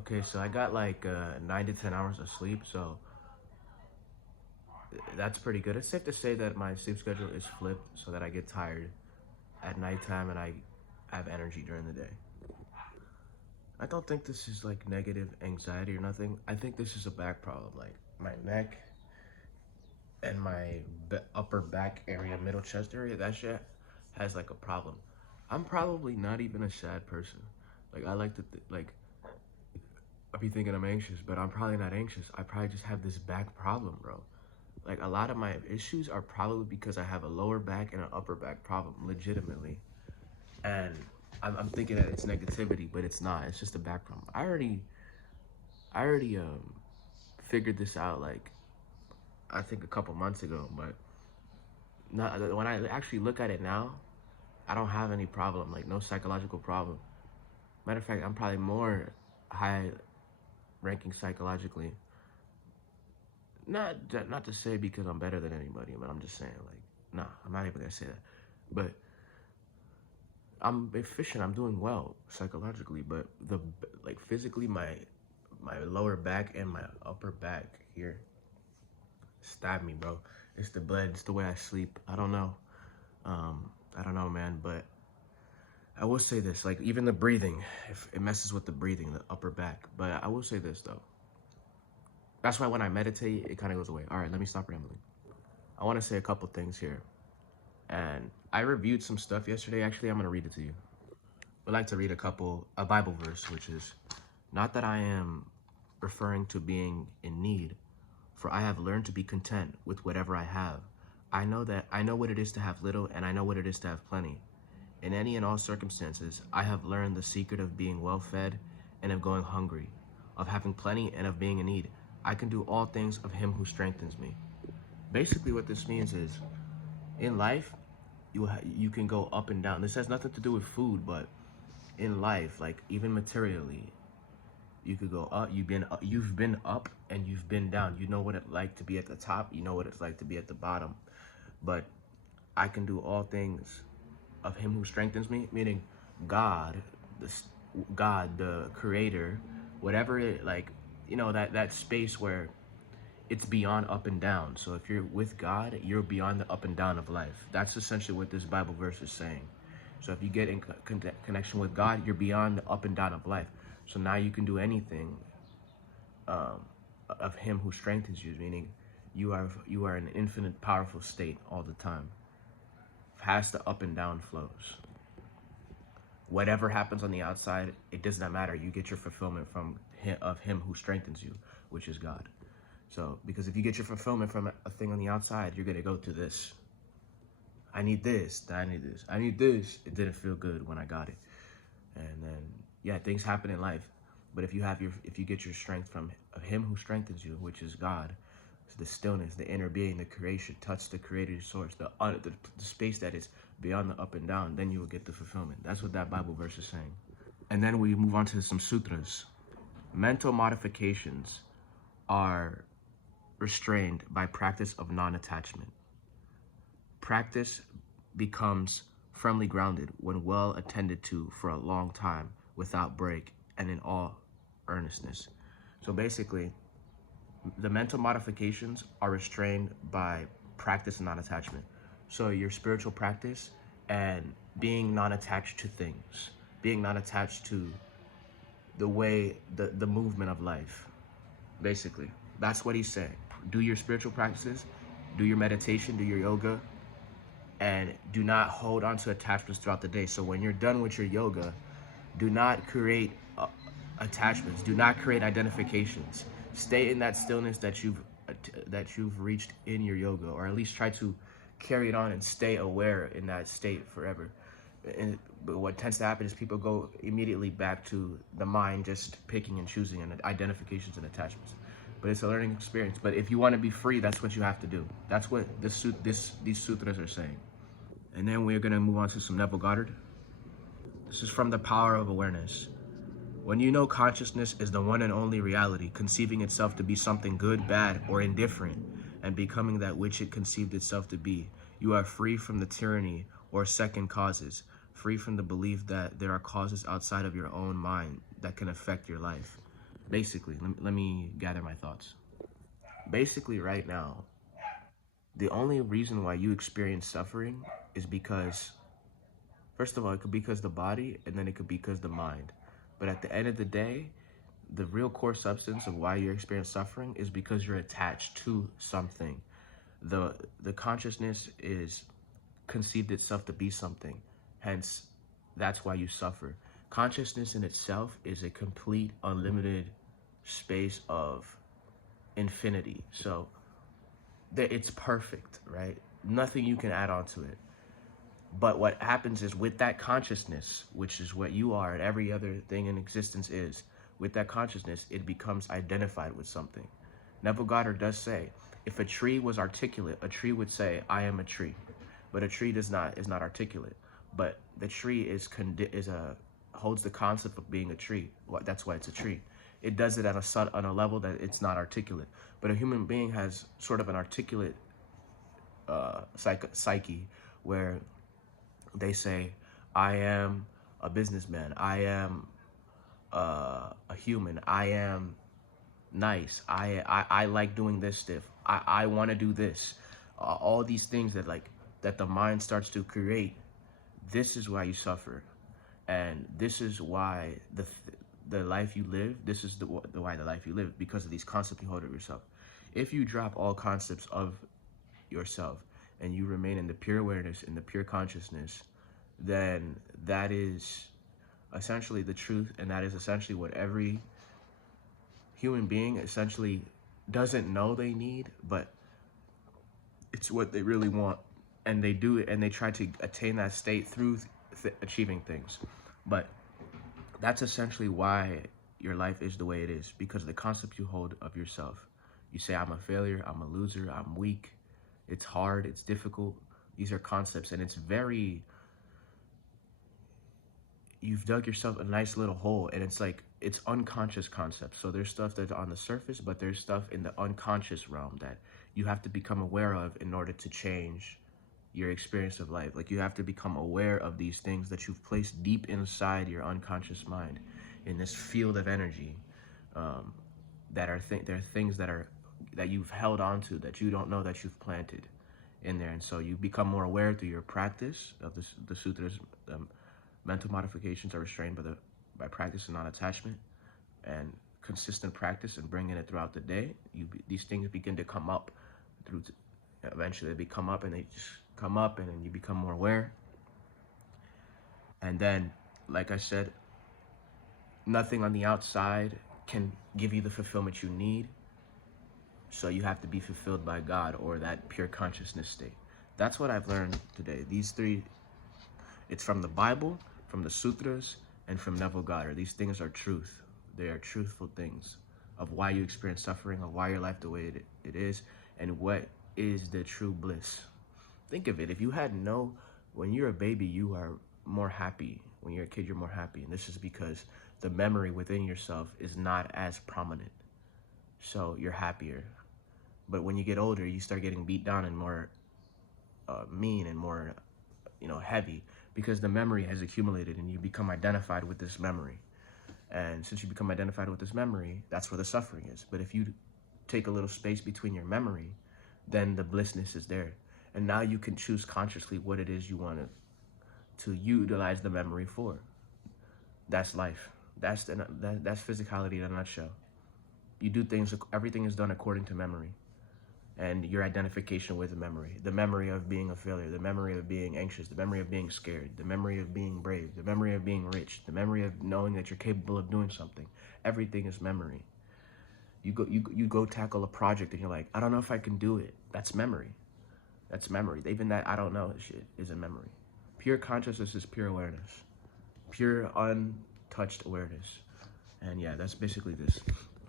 Okay, so I got like 9 to 10 hours of sleep, so that's pretty good. It's safe to say that my sleep schedule is flipped so that I get tired at nighttime and I have energy during the day. I don't think this is like negative anxiety or nothing. I think this is a back problem. Like my neck and my upper back area, middle chest area, that shit has like a problem. I'm probably not even a sad person. Like I like to like I be thinking I'm anxious, but I'm probably not anxious. I probably just have this back problem, bro. Like a lot of my issues are probably because I have a lower back and an upper back problem, legitimately. And I'm thinking that it's negativity, but it's not. It's just a back problem. I already figured this out like I think a couple months ago, but not when I actually look at it now, I don't have any problem, like no psychological problem. Matter of fact, I'm probably more high ranking psychologically. Not to say because I'm better than anybody, but I'm just saying like, nah, I'm not even gonna say that. But I'm efficient. I'm doing well psychologically, but the like physically, my lower back and my upper back here stab me, bro. It's the blood. It's the way I sleep. I don't know. I don't know, man. But I will say this: like even the breathing, if it messes with the breathing, the upper back. But I will say this though. That's why when I meditate, it kind of goes away. All right, let me stop rambling. I want to say a couple things here. And I reviewed some stuff yesterday. Actually, I'm going to read it to you. I'd like to read a Bible verse, which is, not that I am referring to being in need, for I have learned to be content with whatever I have. I know what it is to have little, and I know what it is to have plenty. In any and all circumstances, I have learned the secret of being well fed and of going hungry, of having plenty and of being in need. I can do all things of him who strengthens me. Basically, what this means is, in life, you can go up and down. This has nothing to do with food, but in life, like even materially, you could go up. You've been up and you've been down. You know what it's like to be at the top. You know what it's like to be at the bottom. But I can do all things of him who strengthens me, meaning God, the God, the creator, whatever it like, that space where it's beyond up and down. So if you're with God, you're beyond the up and down of life. That's essentially what this Bible verse is saying. So if you get in connection with God, you're beyond the up and down of life. So now you can do anything of him who strengthens you, meaning you are in an infinite powerful state all the time. Past the up and down flows. Whatever happens on the outside, it does not matter. You get your fulfillment of him who strengthens you, which is God. So, because if you get your fulfillment from a thing on the outside, you're going to go to this. I need this, I need this, I need this. It didn't feel good when I got it. And then, yeah, things happen in life. But if you get your strength from him who strengthens you, which is God, the stillness, the inner being, the creation, touch the creator's source, the space that is beyond the up and down, then you will get the fulfillment. That's what that Bible verse is saying. And then we move on to some sutras. Mental modifications are restrained by practice of non-attachment. Practice becomes firmly grounded when well attended to for a long time without break and in all earnestness. So basically, the mental modifications are restrained by practice and non-attachment. So your spiritual practice and being non-attached to things, being non-attached to the way, the movement of life, basically. That's what he's saying. Do your spiritual practices, do your meditation, do your yoga, and do not hold on to attachments throughout the day. So when you're done with your yoga, do not create attachments. Do not create identifications. Stay in that stillness that you've reached in your yoga, or at least try to carry it on and stay aware in that state forever. But what tends to happen is people go immediately back to the mind just picking and choosing and identifications and attachments. But it's a learning experience. But if you want to be free, that's what you have to do. That's what these sutras are saying. And then we're going to move on to some Neville Goddard. This is from The Power of Awareness. When you know consciousness is the one and only reality, conceiving itself to be something good, bad, or indifferent, and becoming that which it conceived itself to be, you are free from the tyranny or second causes, free from the belief that there are causes outside of your own mind that can affect your life. Basically, let me gather my thoughts. Basically, right now, the only reason why you experience suffering is because, first of all, it could be because the body, and then it could be because the mind. But at the end of the day, the real core substance of why you experience suffering is because you're attached to something. The consciousness is conceived itself to be something. Hence, that's why you suffer. Consciousness in itself is a complete, unlimited space of infinity. So it's perfect, right? Nothing you can add on to it. But what happens is with that consciousness, which is what you are and every other thing in existence is, with that consciousness, it becomes identified with something. Neville Goddard does say, if a tree was articulate, a tree would say, I am a tree. But a tree is not articulate. But the tree holds the concept of being a tree. That's why it's a tree. It does it on a level that it's not articulate. But a human being has sort of an articulate psyche where they say, I am a businessman. I am a human. I am nice. I like doing this stuff. I want to do this. All these things that the mind starts to create. This is why you suffer, and this is why the life you live. This is why the life you live, because of these concepts you hold of yourself. If you drop all concepts of yourself and you remain in the pure awareness, in the pure consciousness, then that is essentially the truth, and that is essentially what every human being essentially doesn't know they need, but it's what they really want, and they do it, and they try to attain that state through achieving things. But that's essentially why your life is the way it is, because of the concept you hold of yourself. You say, I'm a failure, I'm a loser, I'm weak, it's hard, it's difficult. These are concepts, and you've dug yourself a nice little hole, and it's unconscious concepts. So there's stuff that's on the surface, but there's stuff in the unconscious realm that you have to become aware of in order to change your experience of life. Like, you have to become aware of these things that you've placed deep inside your unconscious mind, in this field of energy, there are things that you've held on to that you don't know that you've planted in there. And so you become more aware through your practice of the sutras. Mental modifications are restrained by practice and non-attachment, and consistent practice and bringing it throughout the day. These things begin to come up eventually they come up, and they just come up, and then you become more aware. And then, like I said, nothing on the outside can give you the fulfillment you need. So you have to be fulfilled by God, or that pure consciousness state. That's what I've learned today. These three, it's from the Bible, from the sutras, and from Neville Goddard. These things are truth. They are truthful things of why you experience suffering, of why your life the way it is, and what is the true bliss. Think of it. If you had when you're a baby, you are more happy. When you're a kid, you're more happy. And this is because the memory within yourself is not as prominent. So you're happier. But when you get older, you start getting beat down and more mean and more, heavy, because the memory has accumulated and you become identified with this memory. And since you become identified with this memory, that's where the suffering is. But if you take a little space between your memory, then the blissness is there. And now you can choose consciously what it is you want to utilize the memory for. That's life. That's physicality in a nutshell. You do things, everything is done according to memory. And your identification with the memory of being a failure, the memory of being anxious, the memory of being scared, the memory of being brave, the memory of being rich, the memory of knowing that you're capable of doing something. Everything is memory. You go tackle a project and you're like, I don't know if I can do it. That's memory. That's memory. Even that I don't know shit is a memory. Pure consciousness is pure awareness. Pure untouched awareness. And yeah, that's basically this.